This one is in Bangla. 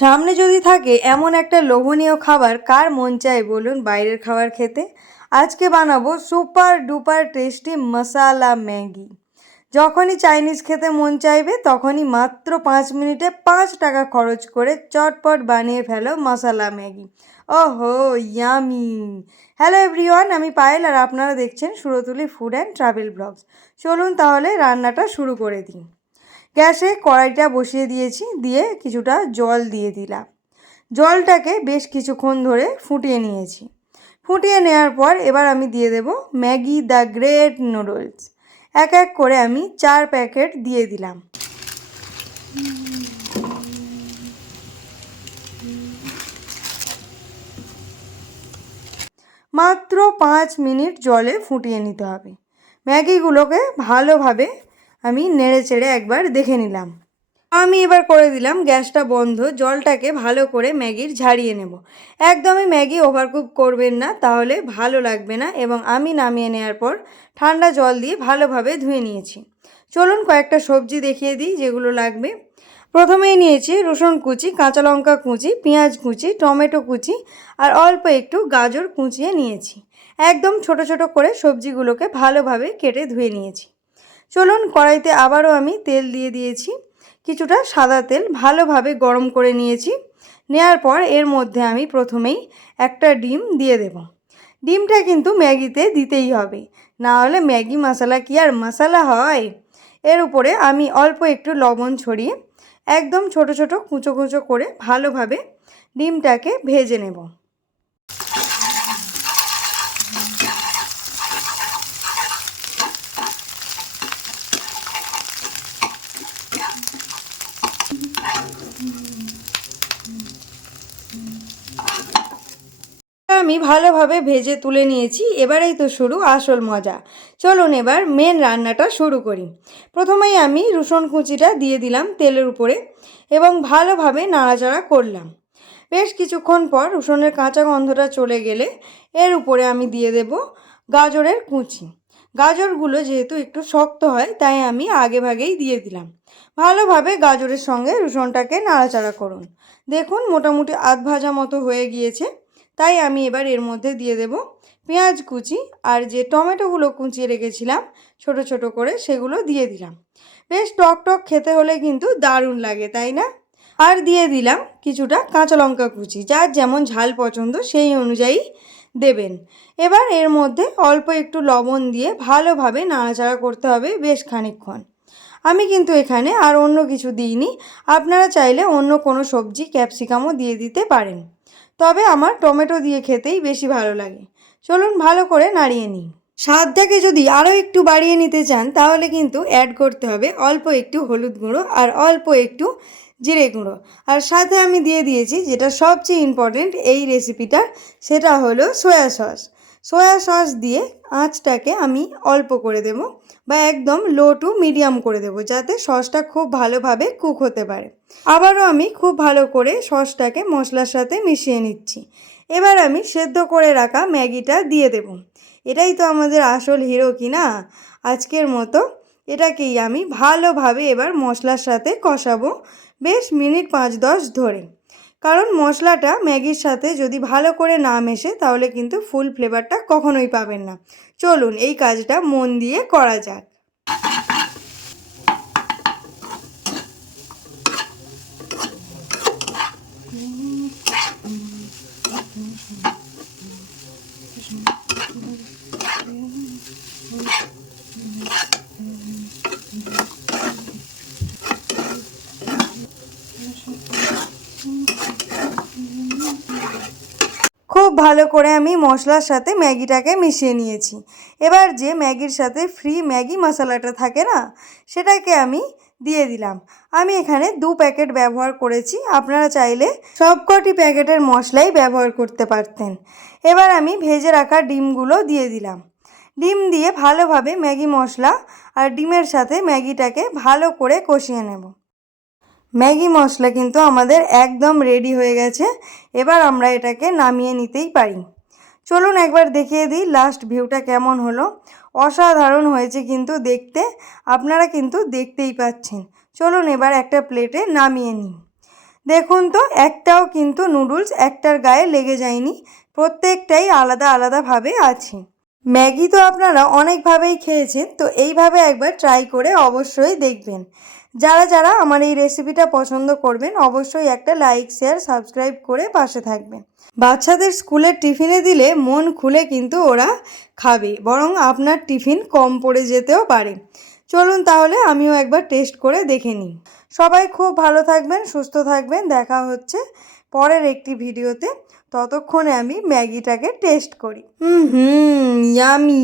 সামনে যদি থাকে এমন একটা লোভনীয় খাবার, কার মন চায় বলুন বাইরের খাবার খেতে? আজকে বানাবো সুপার ডুপার টেস্টি মশালা ম্যাগি। যখনই চাইনিজ খেতে মন চাইবে তখনই মাত্র 5 মিনিটে 5 টাকা খরচ করে চটপট বানিয়ে ফেলো মশালা ম্যাগি। ওহো, ইয়ামি! হ্যালো এভরিওয়ান, আমি পায়েল আর আপনারা দেখছেন Surtuli food and travel blogs. চলুন তাহলে রান্নাটা শুরু করে দিই। গ্যাসে কড়াইটা বসিয়ে দিয়েছি, দিয়ে কিছুটা জল দিয়ে দিলাম। জলটাকে বেশ কিছুক্ষণ ধরে ফুটিয়ে নিয়েছি। ফুটিয়ে নেওয়ার পর এবার আমি দিয়ে দেব ম্যাগি দ্য গ্রেট নুডলস। এক এক করে আমি 4 প্যাকেট দিয়ে দিলাম। মাত্র 5 মিনিট জলে ফুটিয়ে নিতে হবে। ম্যাগিগুলোকে ভালোভাবে আমি নেড়ে চেড়ে একবার দেখে নিলাম। আমি এবার করে দিলাম গ্যাসটা বন্ধ, জলটাকে ভালো করে ম্যাগির ঝাড়িয়ে নেব। একদমই ম্যাগি ওভারকুক করবেন না, তাহলে ভালো লাগবে না। এবং আমি নামিয়ে নেওয়ার পর ঠান্ডা জল দিয়ে ভালোভাবে ধুয়ে নিয়েছি। চলুন কয়েকটা সবজি দেখিয়ে দিই যেগুলো লাগবে। প্রথমেই নিয়েছি রসুন কুচি, কাঁচা লঙ্কা কুচি, পেঁয়াজ কুচি, টমেটো কুচি আর অল্প একটু গাজর কুচিয়ে নিয়েছি। একদম ছোট ছোট করে সবজিগুলোকে ভালোভাবে কেটে ধুয়ে নিয়েছি। চলুন কড়াইতে আবারও আমি তেল দিয়ে দিয়েছি। কিছুটা সাদা তেল ভালোভাবে গরম করে নিয়েছি। নেওয়ার পর এর মধ্যে আমি প্রথমেই একটা ডিম দিয়ে দেব। ডিমটা কিন্তু ম্যাগিতে দিতেই হবে, না হলে ম্যাগি মশলা কি আর মশলা হয়? এর উপরে আমি অল্প একটু লবণ ছড়িয়ে একদম ছোট ছোট কুচো কুচো করে ভালোভাবে ডিমটাকে ভেজে নেব। আমি ভালোভাবে ভেজে তুলে নিয়েছি। এবারেই তো শুরু আসল মজা। চলুন এবার মেন রান্নাটা শুরু করি। প্রথমেই আমি রসুন কুচিটা দিয়ে দিলাম তেলের উপরে এবং ভালোভাবে নাড়াচাড়া করলাম। বেশ কিছুক্ষণ পর রসুনের কাঁচা গন্ধটা চলে গেলে এর উপরে আমি দিয়ে দেব গাজরের কুচি। গাজরগুলো যেহেতু একটু শক্ত হয় তাই আমি আগেভাগেই দিয়ে দিলাম। ভালোভাবে গাজরের সঙ্গে রসুনটাকে নাড়াচাড়া করুন। দেখুন মোটামুটি আধ ভাজা মতো হয়ে গিয়েছে। তাই আমি এবার এর মধ্যে দিয়ে দেব পেঁয়াজ কুচি আর যে টমেটোগুলো কুচিয়ে রেখেছিলাম ছোট ছোট করে, সেগুলো দিয়ে দিলাম। বেশ টক টক খেতে হলে কিন্তু দারুণ লাগে, তাই না? আর দিয়ে দিলাম কিছুটা কাঁচা লঙ্কা কুচি, যার যেমন ঝাল পছন্দ সেই অনুযায়ী দেবেন। এবার এর মধ্যে অল্প একটু লবণ দিয়ে ভালোভাবে নাড়াচাড়া করতে হবে বেশ খানিকক্ষণ। আমি কিন্তু এখানে আর অন্য কিছু দিইনি, আপনারা চাইলে অন্য কোনো সবজি ক্যাপসিকামও দিয়ে দিতে পারেন, তবে আমার টমেটো দিয়ে খেতেই বেশি ভালো লাগে। চলুন ভালো করে নাড়িয়ে নিই। স্বাদটাকে যদি আরও একটু বাড়িয়ে নিতে চান তাহলে কিন্তু অ্যাড করতে হবে অল্প একটু হলুদ গুঁড়ো আর অল্প একটু জিরে গুঁড়ো। আর সাথে আমি দিয়ে দিয়েছি যেটা সবচেয়ে ইম্পর্টেন্ট এই রেসিপিটার, সেটা হলো সয়া সস। সয়া সস দিয়ে আঁচটাকে আমি অল্প করে দেব, বা একদম লো টু মিডিয়াম করে দেব, যাতে সসটা খুব ভালোভাবে কুক হতে পারে। আবারও আমি খুব ভালো করে সসটাকে মশলার সাথে মিশিয়ে নিচ্ছি। এবার আমি সেদ্ধ করে রাখা ম্যাগিটা দিয়ে দেব। এটাই তো আমাদের আসল হিরো, কি না? আজকের মতো এটাকেই আমি ভালোভাবে এবার মশলার সাথে কষাবো বেশ মিনিট 5-10 ধরে। কারণ মশলাটা ম্যাগির সাথে যদি ভালো করে না মেশে তাহলে কিন্তু ফুল ফ্লেভারটা কখনোই পাবেন না। চলুন এই কাজটা মন দিয়ে করা যাক। খুব ভালো করে আমি মশলার সাথে ম্যাগিটাকে মিশিয়ে নিয়েছি। এবার যে ম্যাগির সাথে ফ্রি ম্যাগি মশলাটা থাকে না, সেটাকে আমি দিয়ে দিলাম। আমি এখানে 2 প্যাকেট ব্যবহার করেছি, আপনারা চাইলে সবকটি প্যাকেটের মশলাই ব্যবহার করতে পারতেন। এবার আমি ভেজে রাখা ডিমগুলো দিয়ে দিলাম। ডিম দিয়ে ভালোভাবে ম্যাগি মশলা আর ডিমের সাথে ম্যাগিটাকে ভালো করে কষিয়ে নেব। ম্যাগি মশলা কিন্তু আমাদের একদম রেডি হয়ে গেছে। এবার আমরা এটাকে নামিয়ে নিতেই পারি। চলুন একবার দেখিয়ে দিই লাস্ট ভিউটা কেমন হলো। অসাধারণ হয়েছে কিন্তু দেখতে, আপনারা কিন্তু দেখতেই পাচ্ছেন। চলুন এবার একটা প্লেটে নামিয়ে নিই। দেখুন তো একটাও কিন্তু নুডলস একটার গায়ে লেগে যায়নি, প্রত্যেকটাই আলাদা আলাদাভাবে আছে। ম্যাগি তো আপনারা অনেকভাবেই খেয়েছেন, তো এইভাবে একবার ট্রাই করে অবশ্যই দেখবেন। যারা যারা আমার এই রেসিপিটা পছন্দ করবেন অবশ্যই একটা লাইক, শেয়ার, সাবস্ক্রাইব করে পাশে থাকবেন। বাচ্চাদের স্কুলের টিফিনে দিলে মন খুলে কিন্তু ওরা খাবে, বরং আপনার টিফিন কম পড়ে যেতেও পারে। চলুন তাহলে আমিও একবার টেস্ট করে দেখে নিই। সবাই খুব ভালো থাকবেন, সুস্থ থাকবেন। দেখা হচ্ছে পরের একটি ভিডিওতে। ততক্ষণে আমি ম্যাগিটাকে টেস্ট করি। ইয়ামি।